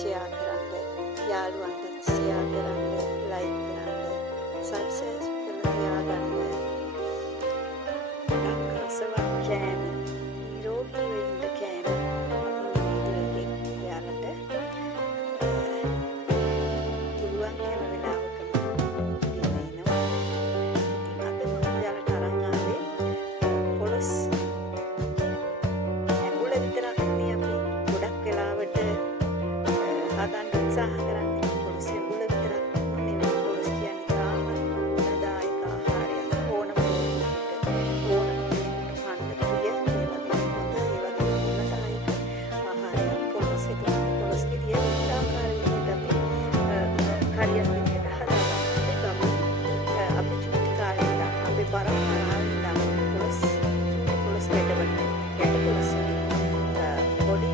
Share කරන්න, යාළුවන්ට share කරන්න, like කරන්න, සබ්ස්ක්‍රයිබ් කරලා තියාගන්න. ගොඩක් රසවත් කෑම, නිරෝගීව ඉන්න කෑම අපේ වීඩියෝ එකේ යාළුවන්ට පුළුවන් හැම වෙලාවකම දෙනවා. අද මම යාළුවන්ට අරන් ආවේ පොලොස් ඇඹුල විතරක් නේ අපි ගොඩක් වෙලාවට හදන්න උත්සාහ කරන්නේ. පොලොස් ඇඹුල විතරක් නෙවෙයි. පොලොස් කියන්නේ තාමත් ගුණදායක ආහාරයක්. ඕනම කෙනෙකුට කන්න ප්‍රිය ඒ වගේ හොඳ ඒ වගේ ගුණදායක ආහාරයක්. පොලොස් ගෙඩිය ආකාර විදිහට අපි හරියට විදිහට හදාගන්න. අපි චුටි කාලේ ඉඳන් අපේ පරම්පරාවේ ඉඳන් පොලොස් වැඩවලින් ගැට පොලොස් පොඩි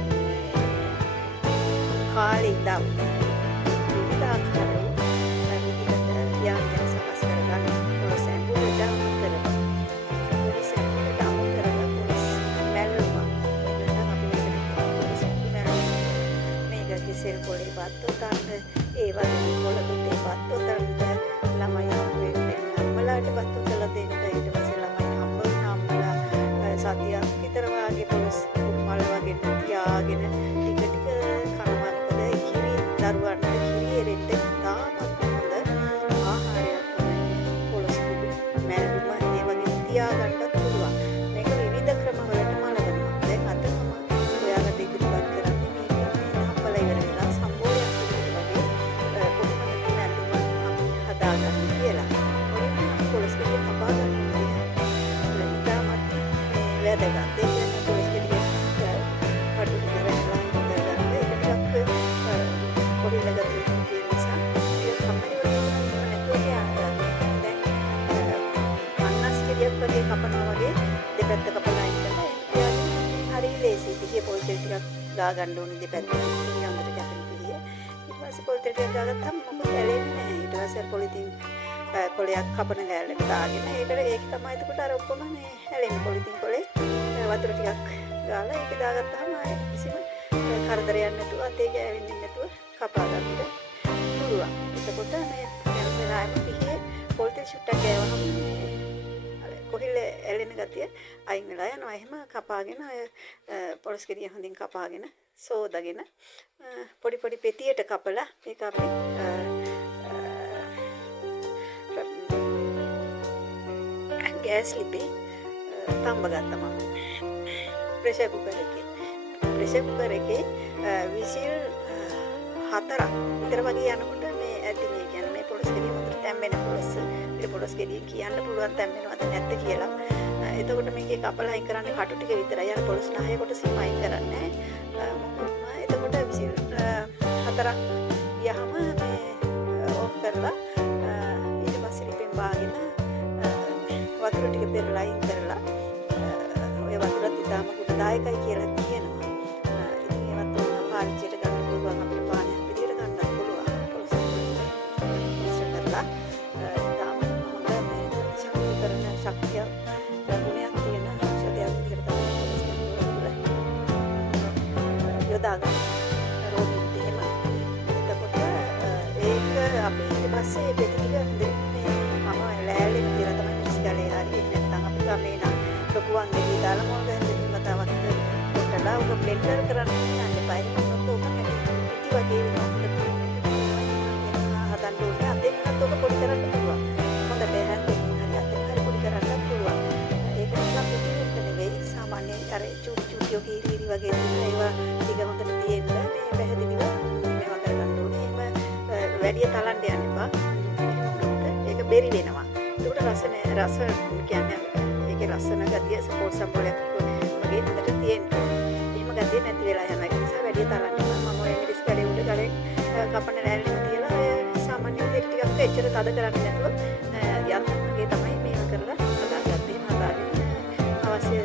කාලේ ඉඳන් විවිධ ආකාර විදිහට ව්‍යායාම සකස් කරගන්න පොලොස් ඇඹුලට අමතරව පොලොස් ඇඹුලට අමතරව පොලොස් මැල්ලුම එතන අපි මේකට පොලොස් මැල්ලුම මේක කිසෙල් පොලේ බත්තොතන්න ඒ වගේ පොළොතේ බත්තොතන්න ළමයි වෙන්නේ අම්මලාට බත්තොතලා දෙන්න ඊට පස්සේ ළමයි හම්බ වෙන අම්මලා සතියක් විතර වාගේ පොලොස් මල් වගේ තියාගෙන ටික ටික කනවා. මොකද කිරි දරුවන්ට කිරි එරෙන්න තාමත් හොඳ ආහාරයක් තමයි පොලොස් මැල්ලුම. ඒ වගේ තියාගන්නත් පුළුවන්. මේක විවිධ ක්‍රම වලට මලවනවා. දැන් අද මම ඔයාලට ඉදිරිපත් කරන්නේ මේක හම්බලා ඉවර වෙලා සම්බෝලයක් වගේ කොහොමද මේ මැල්ලුම අපි හදාගන්නේ කියලා. ඔන්න පොලොස් ගෙඩිය කපා ගන්න ඉතාමත් වැදගත්. ඒ කියන්නේ පොලොස් ගෙඩිය කටු ටික වැටලා ඉඳලා ඒක ටිකක් පොඩි ලගදී තියෙන නිසා ඒක කම්මැලි වෙලා නැතුව යනවා. දැන් අන්නස් ගෙඩියක් වගේ කපනවා වගේ දෙපැත්ත කපලා ඉඳලා හරි ලේසි. පිටියේ පොල් තෙල් ටිකක් ගා ගන්න ඕනේ දෙපැත්තට. ඉතින් අnder කැපෙන පිළිය. ඊට පස්සේ පොල් තෙල් ටික ගාගත්තාම මොකද ඇලෙන්නේ නැහැ. ඊට පස්සේ පොලිතින් කොලයක් කපන ගෑල්ලට දාගෙන ඒක තමයි එතකොට අර ඔක්කොම මේ හැලෙන්නේ. පොලිතින් කොලේ වතුර ටිකක් ගාලා ඒක දාගත්තාම ආයේ කිසිම කරදරයක් නැතුව අතේ ගෑවෙන්නේ නැතුව කපා ගන්න පුළුවන්. එතකොට මේ වෙලාවෙම පිහියේ පොල් තෙල් ෂුට්ටක් ගෑවම අර කොහිල්ල ඇලෙන ගතිය අයින් වෙලා යනවා. එහෙම කපාගෙන අය පොලොස් ගෙඩිය හොඳින් කපාගෙන සෝදාගෙන පොඩි පොඩි පෙතියට කපලා ඒක අපි ගෑස් ලිපේ තම්බ ගත්තා මම ප්‍රෙෂර් කුකර් එකේ විසිල් 4ක් විතර වගේ යනකොට මේ ඇති මේ කියන්නේ මේ පොලොස් ගෙඩිය හොඳට තැම්බෙන පොලොස්. මේ පොලොස් ගෙඩිය කියන්න පුළුවන් තැම්බෙනවද නැද්ද කියලා. එතකොට මේකේ කපලා අයින් කරන්නේ කටු ටික විතරයි. අර පොලොස් නහය කොටසින්ම අයින් කරන්නේ නැහැ. එතකොට විසිල් 4ක් ගියාම මේ ඕෆ් කරලා ඊට පස්සේ ලිපෙන් බාගෙන වතුර ටික පෙරලා අයින් කරලා ඔය වතුරත් ඉතාම ගුණදායකයි කියලා කියනවා. ඉතින් ඒවත් පාවිච්චියට ගන්න පුළුවන්. අපිට පානයක් විදියට ගන්නත් පුළුවන්. පොලොස් මිශ්‍ර කරලා ඉතාම හොඳ මේ ශක්තිය කරන ශක්තිය ගුණයක් තියෙන ඖෂධයක් විදියට තමයි යොදා ගන්න. රෝගීන්ට එහෙම. එතකොට ඒක අපි ඊට පස්සේ පෙති ටික මේ මම ලෑල්ලේ කියලා තමයි ගලේ හරි නැත්නම් අපි ගමේ නම් ලොකුවන් ගෙඩිය දාලා මොල් ගහන්න මතාවක් කොටලා උග බ්ලෙන්ඩර් කරන්න යන්න එපා. ඒක ඔක්කොම පිටි වගේ වෙනවා. හදන්න ඕනේ. අතෙන් උනත් ඔක පොඩි කරන්න පුළුවන්. හොඳට හැන්දෙන් හරි අතෙන් හරි පොඩි කරන්නත් පුළුවන්. ඒක නිකන් පිටි වෙන්න නෙවෙයි. සාමාන්‍යයෙන් අර චූටි හීරි වගේ ඒවා ටික හොඳට තියෙන්න මේ පැහැදිලිව මේවා කරගන්න ඕනේ. එහෙම වැඩි තලන්න යන්න එපා. ඒක බෙරි වෙනවා. ඒකට රස කියන්නේ ඒකේ රසන ගතිය ස්පෝට් සම්බෝලයක් වගේ හොඳට තියෙනවා. එහෙම ගතිය නැති වෙලා යනවා. ඒ නිසා වැඩි තරන්න මම ඔය මිරිස් කඩේ උඩ ගලේ කපන රැල්ලෙම තියලා සාමාන්‍ය විදිහට ටිකක් එච්චර තද කරන්නේ නැතුව යන්න වගේ තමයි මේක කරලා හදාගත්තේ. හදාගෙන අවශ්‍ය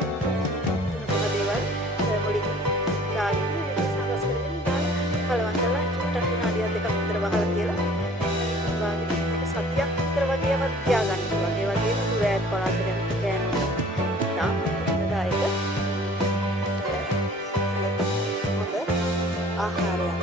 තුන දේවල් මුලින් දාගෙන සකස් කරගෙන කලවම් කරලා චුට්ටක් විනාඩියක් දෙකක් විතර වහලා තියලා සතියක් විතර වගේවත් තියාගන්න පුළුවන්. ඒ වගේම දුරෑත් පළාතට යන කෑම දායක හොඳ ආහාරයක්.